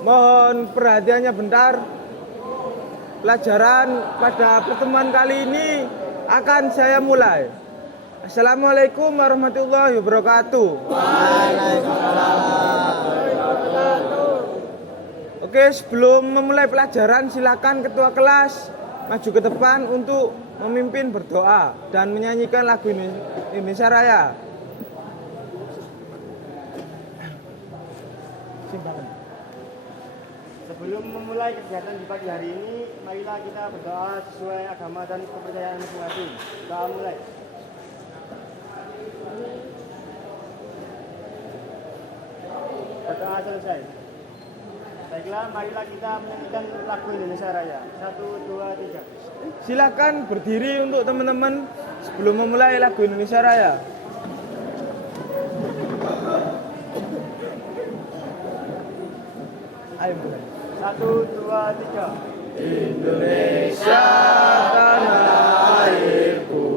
Mohon perhatiannya bentar. Pelajaran pada pertemuan kali ini akan saya mulai. Assalamualaikum warahmatullahi wabarakatuh. Oke, sebelum memulai pelajaran silakan ketua kelas maju ke depan untuk memimpin berdoa dan menyanyikan lagu Indonesia Raya. Sebelum memulai kegiatan di pagi hari ini, marilah kita berdoa sesuai agama dan kepercayaan masing-masing. Doa mulai. Berdoa selesai. Baiklah, marilah kita menyanyikan lagu Indonesia Raya. 1, 2, 3. Silakan berdiri untuk teman-teman sebelum memulai lagu Indonesia Raya. Ayo mulai. 1, 2, 3. Indonesia tanah airku.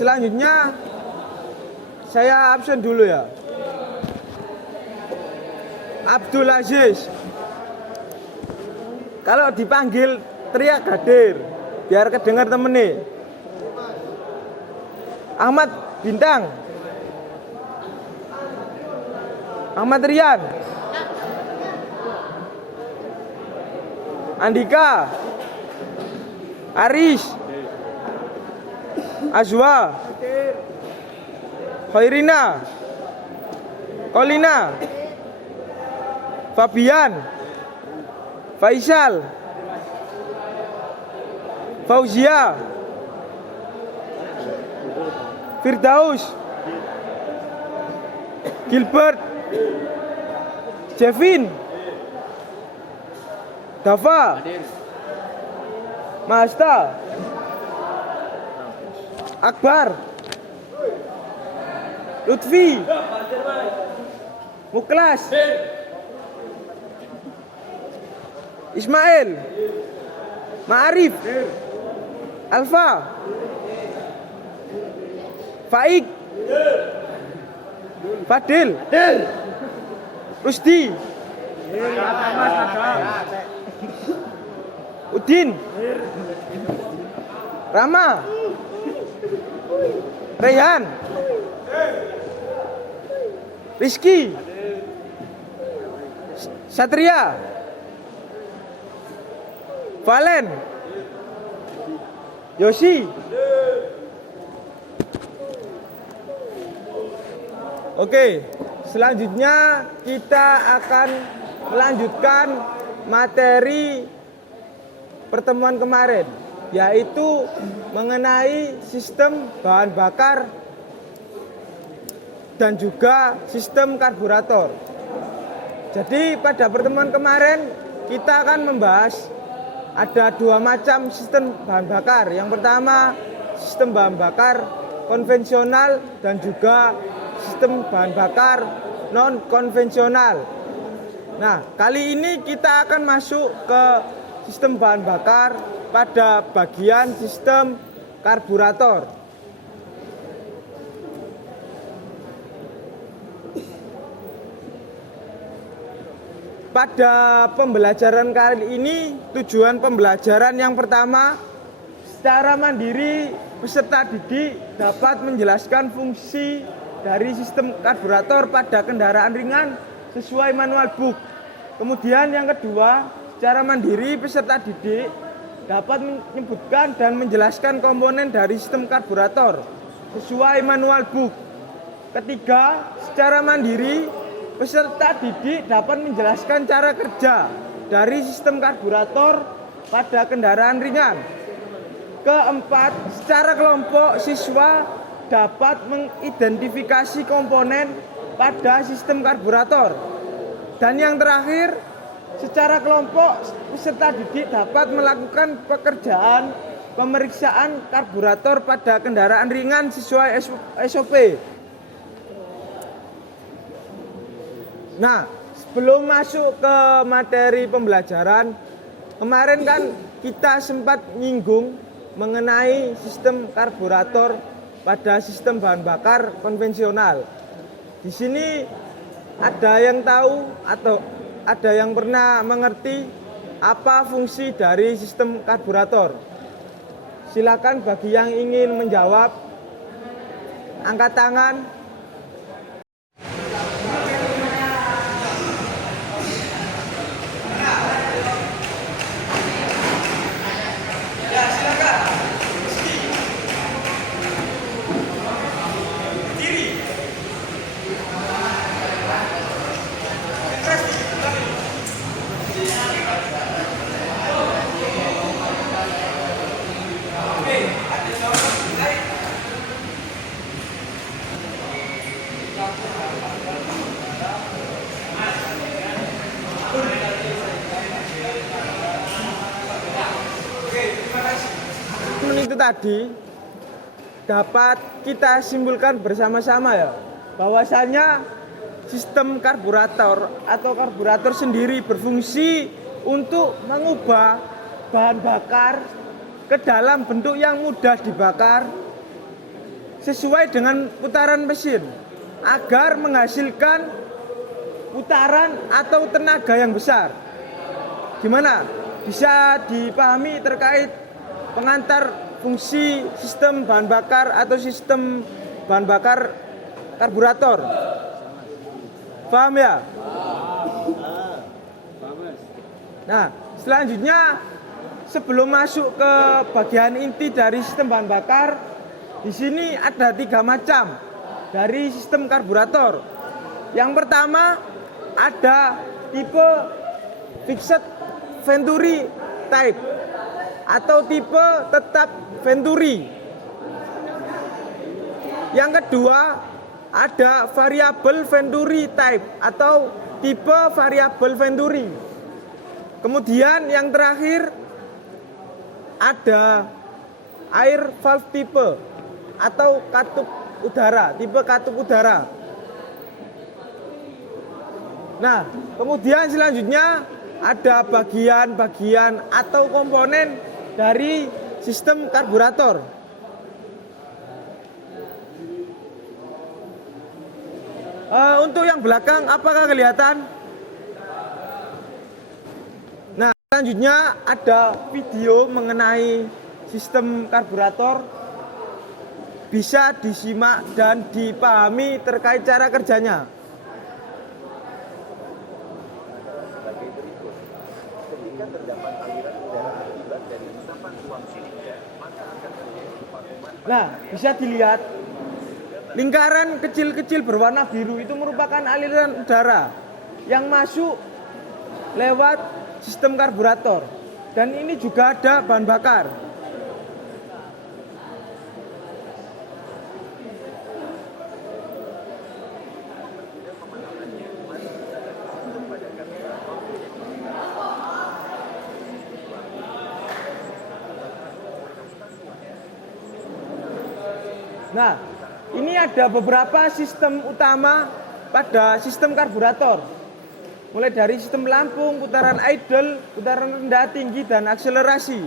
Selanjutnya saya absen dulu ya. Abdul Aziz. Kalau dipanggil teriak hadir biar kedengar temen nih. Ahmad Bintang. Ahmad Rian. Andika. Aris. Azwa, Khairina, Kolina, Fabian, Faisal, Fauzia, Firdaus, Gilbert, Jevin, Dava, Mahasta, Akbar, Lutfi, Muklas, Ismail, Ma'arif, Alfa, Faik, Fadil, Rusdi, Udin, Rama, Rayhan, Rizky, Satria, Valen, Yosi. Oke, selanjutnya kita akan melanjutkan materi pertemuan kemarin, yaitu mengenai sistem bahan bakar dan juga sistem karburator. Jadi pada pertemuan kemarin kita akan membahas ada dua macam sistem bahan bakar. Yang pertama sistem bahan bakar konvensional dan juga sistem bahan bakar non konvensional. Nah, kali ini kita akan masuk ke sistem bahan bakar pada bagian sistem karburator. Pada pembelajaran kali ini, tujuan pembelajaran yang pertama, secara mandiri peserta didik dapat menjelaskan fungsi dari sistem karburator pada kendaraan ringan sesuai manual book. Kemudian yang kedua, secara mandiri peserta didik dapat menyebutkan dan menjelaskan komponen dari sistem karburator sesuai manual book. Ketiga, secara mandiri peserta didik dapat menjelaskan cara kerja dari sistem karburator pada kendaraan ringan. Keempat, secara kelompok siswa dapat mengidentifikasi komponen pada sistem karburator. Dan yang terakhir, secara kelompok peserta didik dapat melakukan pekerjaan pemeriksaan karburator pada kendaraan ringan sesuai SOP. Nah, sebelum masuk ke materi pembelajaran, kemarin kan kita sempat nyinggung mengenai sistem karburator pada sistem bahan bakar konvensional. Di sini ada yang tahu atau ada yang pernah mengerti apa fungsi dari sistem karburator? Silakan bagi yang ingin menjawab, angkat tangan. Itu tadi dapat kita simpulkan bersama-sama ya, bahwasanya sistem karburator atau karburator sendiri berfungsi untuk mengubah bahan bakar ke dalam bentuk yang mudah dibakar sesuai dengan putaran mesin agar menghasilkan putaran atau tenaga yang besar. Gimana? Bisa dipahami terkait pengantar fungsi sistem bahan bakar atau sistem bahan bakar karburator? Paham ya? Nah, selanjutnya sebelum masuk ke bagian inti dari sistem bahan bakar, di sini ada 3 macam dari sistem karburator. Yang pertama ada tipe fixed Venturi type atau tipe tetap Venturi. Yang kedua ada variabel Venturi type atau tipe variabel Venturi. Kemudian yang terakhir ada air valve type atau katup udara, tipe katup udara. Nah, kemudian selanjutnya ada bagian-bagian atau komponen dari sistem karburator. Untuk yang belakang apakah kelihatan? Nah, selanjutnya ada video mengenai sistem karburator. Bisa disimak dan dipahami terkait cara kerjanya. Nah, bisa dilihat lingkaran kecil-kecil berwarna biru itu merupakan aliran udara yang masuk lewat sistem karburator. Dan ini juga ada bahan bakar. Nah, ini ada beberapa sistem utama pada sistem karburator. Mulai dari sistem pelampung, putaran idle, putaran rendah tinggi, dan akselerasi.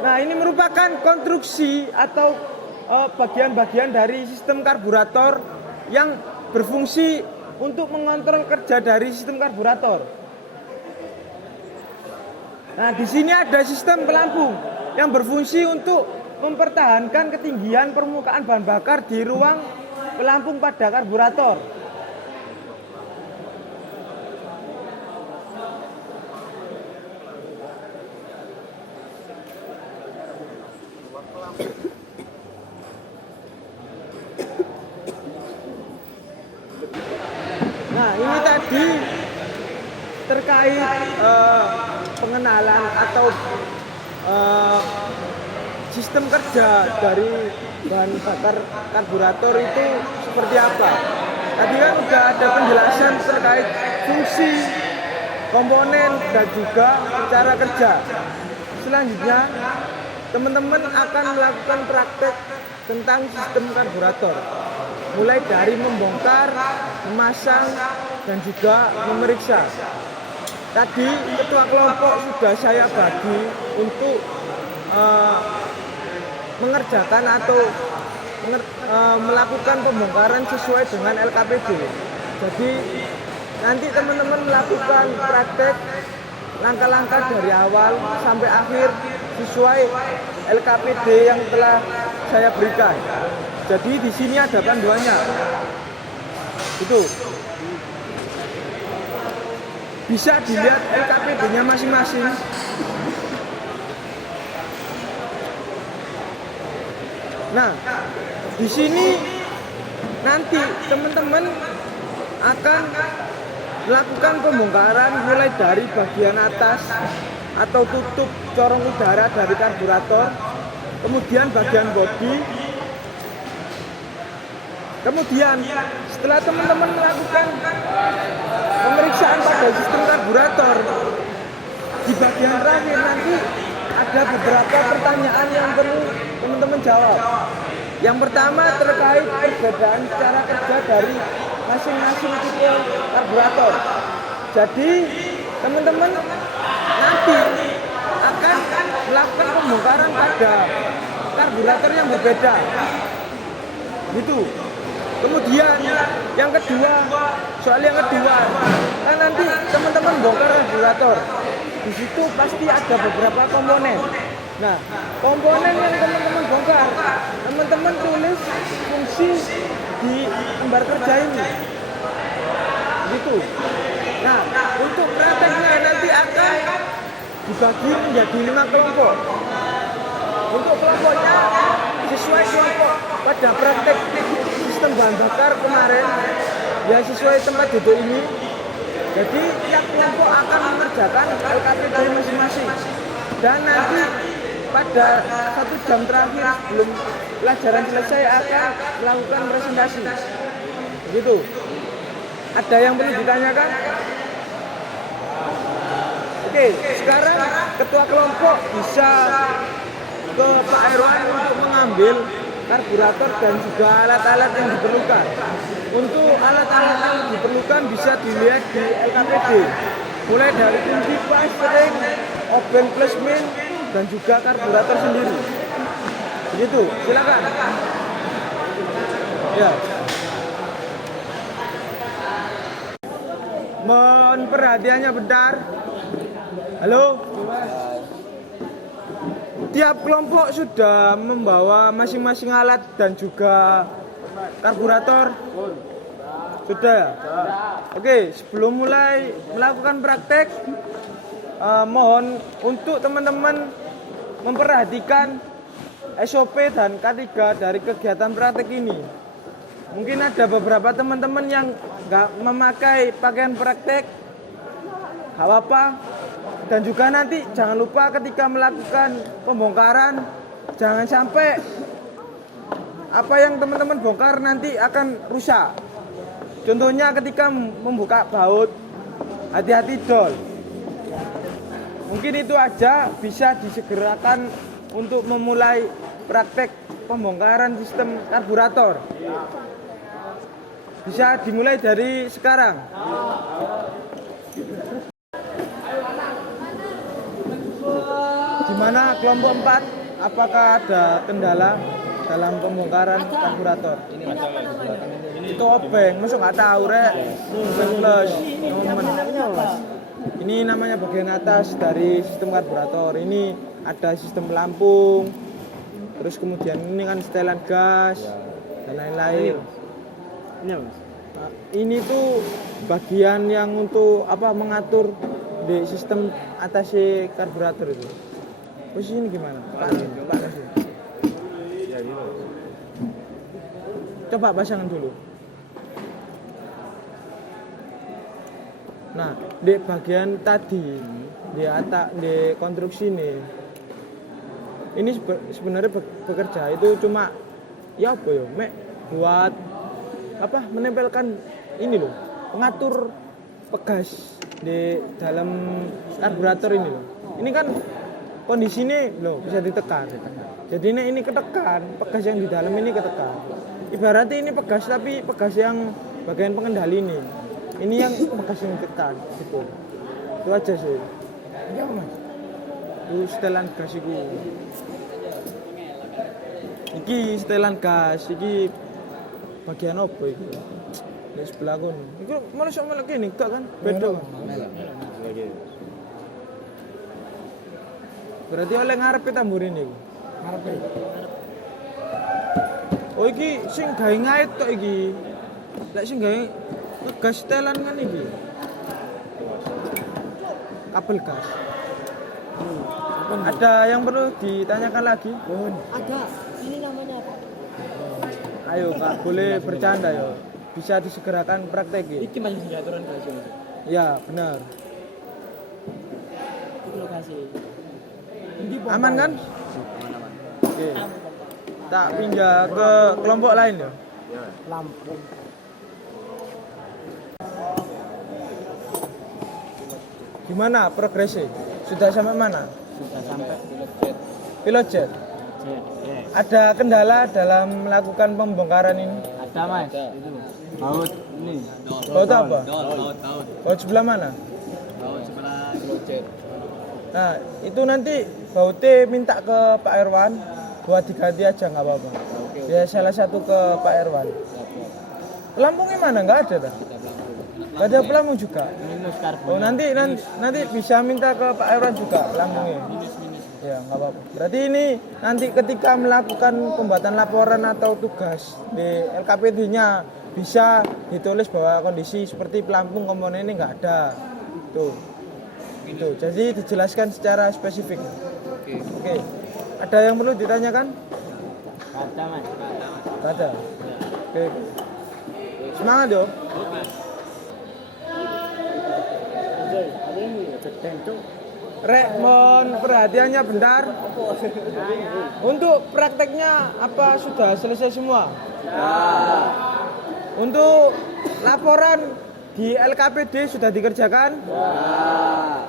Nah, ini merupakan konstruksi atau bagian-bagian dari sistem karburator yang berfungsi untuk mengontrol kerja dari sistem karburator. Nah, di sini ada sistem pelampung yang berfungsi untuk mempertahankan ketinggian permukaan bahan bakar di ruang pelampung pada karburator. Nah, ini tadi terkait pengenalan atau sistem kerja dari bahan bakar karburator itu seperti apa. Tadi kan udah ada penjelasan terkait fungsi, komponen, dan juga cara kerja. Selanjutnya, teman-teman akan melakukan praktek tentang sistem karburator. Mulai dari membongkar, memasang, dan juga memeriksa. Tadi ketua kelompok sudah saya bagi untuk mengerjakan atau melakukan pembongkaran sesuai dengan LKPD. Jadi nanti teman-teman melakukan praktek langkah-langkah dari awal sampai akhir sesuai LKPD yang telah saya berikan. Jadi di sini ada panduannya. Itu bisa dilihat LKPD-nya masing-masing. Nah, di sini nanti teman-teman akan melakukan pembongkaran mulai dari bagian atas atau tutup corong udara dari karburator, kemudian bagian bodi. Kemudian setelah teman-teman melakukan pemeriksaan pada sistem karburator, di bagian terakhir nanti ada beberapa pertanyaan yang perlu teman-teman jawab. Yang pertama terkait perbedaan cara kerja dari masing-masing tipe karburator. Jadi teman-teman nanti akan melakukan pembongkaran pada karburator yang berbeda. Gitu. Kemudian yang kedua, soal yang kedua, kan nanti teman-teman bongkar karburator. Di situ pasti ada beberapa komponen. Nah, komponen yang teman-teman bongkar, teman-teman tulis fungsi di lembar kerja ini. Gitu. Nah, untuk prakteknya nanti akan dibagi menjadi 5 kelompok. Untuk kelompoknya sesuai kelompok pada praktek sistem bahan bakar kemarin, ya sesuai tempat duduk ini. Jadi tiap kelompok akan mengerjakan LKPD masing-masing. Dan nanti pada 1 jam terakhir sebelum pelajaran selesai akan melakukan presentasi. Begitu. Ada yang perlu ditanyakan? Oke, sekarang ketua kelompok bisa ke Pak Erwan untuk mengambil karburator dan juga alat-alat yang diperlukan. Untuk alat-alat yang diperlukan bisa dilihat di LKPD. Mulai dari kunci pas, ring, oven placement, dan juga karburator sendiri. Begitu, silakan. Ya. Mohon perhatiannya bentar. Halo. Tiap kelompok sudah membawa masing-masing alat dan juga karburator. Sudah ya? Oke, sebelum mulai melakukan praktek, mohon untuk teman-teman memperhatikan SOP dan K3 dari kegiatan praktek ini. Mungkin ada beberapa teman-teman yang nggak memakai pakaian praktek, nggak apa-apa. Dan juga nanti jangan lupa ketika melakukan pembongkaran, jangan sampai apa yang teman-teman bongkar nanti akan rusak. Contohnya ketika membuka baut, hati-hati dol. mungkin itu aja, bisa disegerakan untuk memulai praktek pembongkaran sistem karburator. Bisa dimulai dari sekarang. Gimana kelompok 4? Apakah ada kendala dalam pembongkaran karburator? Itu obeng, masuk nggak tahu rek. Obeng plus, nomen. Ini namanya bagian atas dari sistem karburator. Ini ada sistem pelampung, terus kemudian ini kan setelan gas dan lain-lain. Ini tuh bagian yang untuk apa, mengatur di sistem atas karburator itu. Posisi ini gimana? Pak. Coba pasangan dulu. Nah, di bagian tadi, di konstruksi ini sebenarnya bekerja itu cuma ya apa ya, buat apa, menempelkan ini loh, pengatur pegas di dalam karburator ini loh. Ini kan kondisi ini loh bisa ditekan. Jadi ini ketekan, pegas yang di dalam ini ketekan. Ibaratnya ini pegas, tapi pegas yang bagian pengendali ini. Ini yang pegas yang ditekan gitu. Itu aja sih. Ya Mas. Itu setelan gas itu. Iki setelan gas, iki bagian apa itu? Di sebelah kono. Iku malah sama lagi nih, kan? Beda kan? Berarti oleh ngarep tamburin iki. Ngarep. Oh iki sing gawe ngait tok iki. Lek sing gawe gas setelan kan iki. Kabel gas. Ada yang perlu ditanyakan lagi? Ada. Ini namanya apa? Ayo Kak, boleh bercanda ya. Bisa disegerakan praktek Iki masih aturan gas. ya, benar. Iki lokasi. Aman kan? Oke. Tak pindah ke kelompok lain ya. Lampu. Gimana progresnya? Sudah sampai mana? Sudah sampai Pilot jet. Ada kendala dalam melakukan pembongkaran ini? Ada Mas. Itu. Baut ini. Baut apa? Baut. Baut sebelah mana? Baut sebelah jet. Nah, itu nanti bautnya minta ke Pak Irwan buat diganti aja, nggak apa-apa. Ya salah satu ke Pak Irwan. Pelampungnya mana? Nggak ada dah. Nggak ada pelampung juga. Minus karbon. Oh nanti bisa minta ke Pak Irwan juga pelampungnya. Ya nggak apa-apa. Berarti ini nanti ketika melakukan pembuatan laporan atau tugas di LKPD-nya bisa ditulis bahwa kondisi seperti pelampung komponen ini nggak ada. Tuh. Itu. Jadi dijelaskan secara spesifik. Oke. Ada yang perlu ditanyakan? Ada Mas. Ada. Oke. Semangat yo. Rek, mohon perhatiannya bentar. Untuk prakteknya apa sudah selesai semua? Ya. Untuk laporan di LKPD sudah dikerjakan? Ya.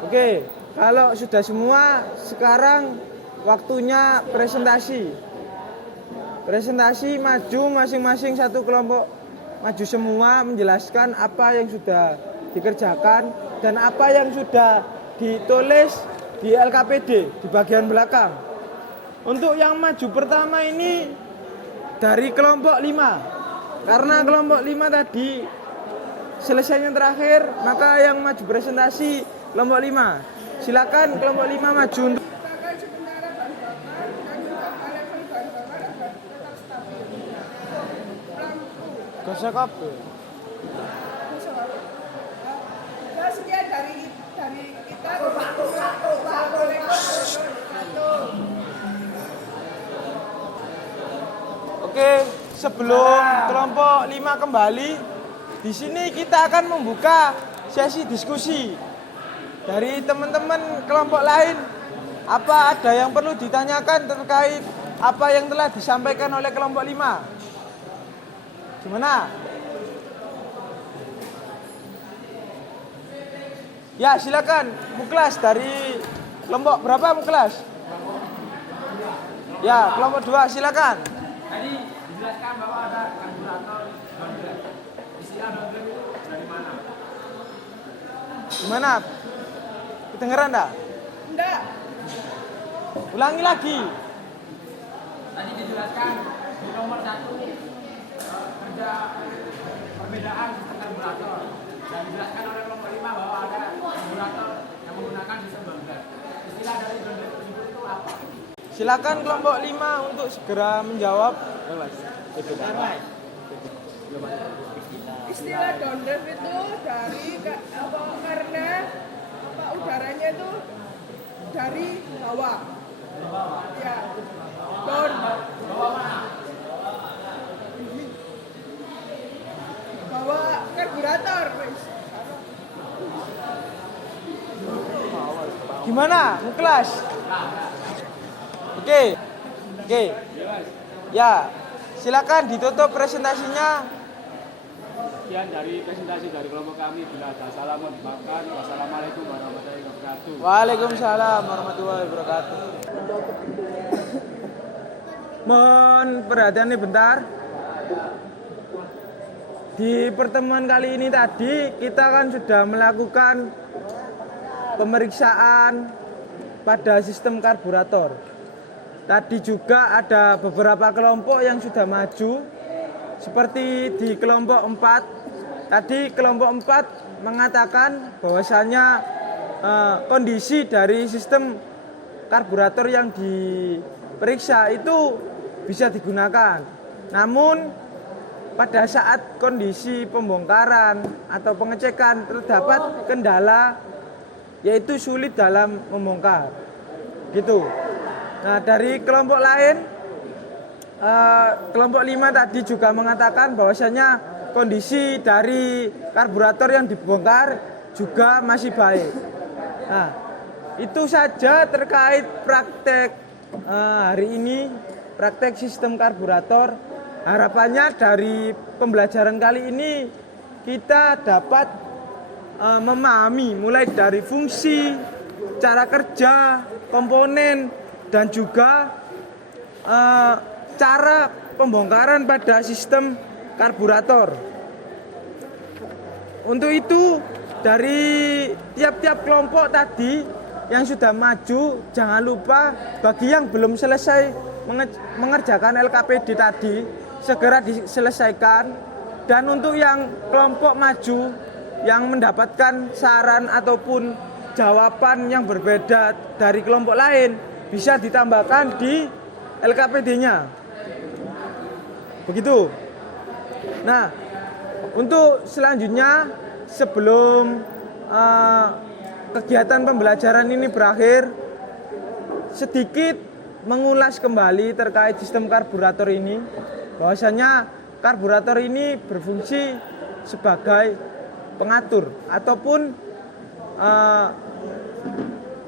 Oke, kalau sudah semua, sekarang waktunya presentasi. Presentasi maju masing-masing satu kelompok, maju semua menjelaskan apa yang sudah dikerjakan dan apa yang sudah ditulis di LKPD di bagian belakang. Untuk yang maju pertama ini dari kelompok 5. Karena kelompok 5 tadi selesainya terakhir, maka yang maju presentasi kelompok 5. Silakan kelompok 5 maju untuk gosok apa? Sekian dari kita. Oke, sebelum kelompok 5 kembali, di sini kita akan membuka sesi diskusi dari teman-teman kelompok lain. Apa ada yang perlu ditanyakan terkait apa yang telah disampaikan oleh kelompok 5? Gimana? Ya, silakan Muklas dari Kelompok berapa kelas? Ya, kelompok 2 silakan. Tadi dijelaskan bahwa ada karburator downgrade. Istilah downgrade itu dari mana? Gimana? Kedengeran enggak? Enggak. Ulangi lagi. Tadi dijelaskan di nomor 1 ada perbedaan sistem karburator. Dan dijelaskan oleh kelompok 5 bahwa ada karburator yang menggunakan sistem downgrade. Istilah dari downgrade tersebut itu apa? Silakan kelompok 5 untuk segera menjawab. Istilah downdraft itu dari karena udaranya itu dari bawah. Ya. Down. Bawa karburator, wis. Gimana? Kelas? Oke. Ya, silakan ditutup presentasinya. Sekian dari presentasi dari kelompok kami. Bila ada salah mohon dimaafkan. Wassalamualaikum warahmatullahi wabarakatuh. Waalaikumsalam warahmatullahi wabarakatuh. Mohon perhatiannya bentar. Di pertemuan kali ini tadi kita kan sudah melakukan pemeriksaan pada sistem karburator. Tadi juga ada beberapa kelompok yang sudah maju. Seperti di kelompok 4. Tadi kelompok 4 mengatakan bahwasanya kondisi dari sistem karburator yang diperiksa itu bisa digunakan. Namun pada saat kondisi pembongkaran atau pengecekan terdapat kendala, yaitu sulit dalam membongkar. Gitu. Nah, dari kelompok lain, kelompok 5 tadi juga mengatakan bahwasanya kondisi dari karburator yang dibongkar juga masih baik. Nah, itu saja terkait praktek hari ini, praktek sistem karburator. Harapannya dari pembelajaran kali ini kita dapat memahami mulai dari fungsi, cara kerja, komponen, dan juga cara pembongkaran pada sistem karburator. Untuk itu dari tiap-tiap kelompok tadi yang sudah maju, jangan lupa bagi yang belum selesai mengerjakan LKPD tadi segera diselesaikan. Dan untuk yang kelompok maju yang mendapatkan saran ataupun jawaban yang berbeda dari kelompok lain bisa ditambahkan di LKPD-nya. Begitu. Nah, untuk selanjutnya sebelum kegiatan pembelajaran ini berakhir, sedikit mengulas kembali terkait sistem karburator ini. Bahwasanya karburator ini berfungsi sebagai pengatur ataupun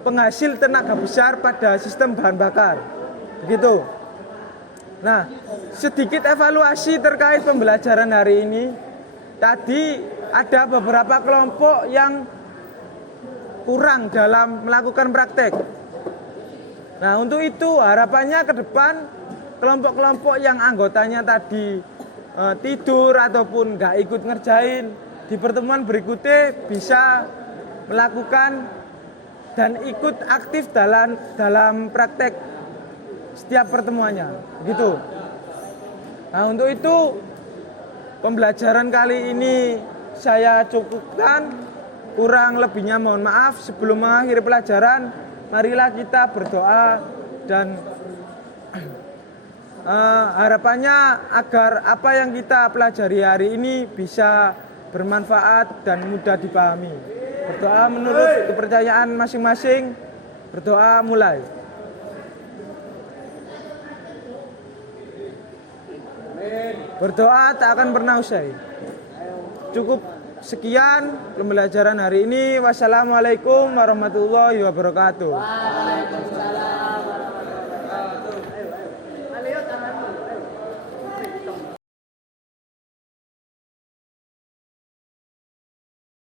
penghasil tenaga besar pada sistem bahan bakar. Begitu. Nah, sedikit evaluasi terkait pembelajaran hari ini. Tadi ada beberapa kelompok yang kurang dalam melakukan praktek. Nah, untuk itu harapannya ke depan kelompok-kelompok yang anggotanya tadi tidur ataupun nggak ikut ngerjain, di pertemuan berikutnya bisa melakukan dan ikut aktif dalam praktek setiap pertemuannya, begitu. Nah, untuk itu pembelajaran kali ini saya cukupkan, kurang lebihnya mohon maaf. Sebelum mengakhiri pelajaran, marilah kita berdoa dan harapannya agar apa yang kita pelajari hari ini bisa bermanfaat dan mudah dipahami. Berdoa menurut kepercayaan masing-masing. Berdoa mulai. Berdoa tak akan pernah usai. Cukup sekian pembelajaran hari ini. Wassalamualaikum warahmatullahi wabarakatuh.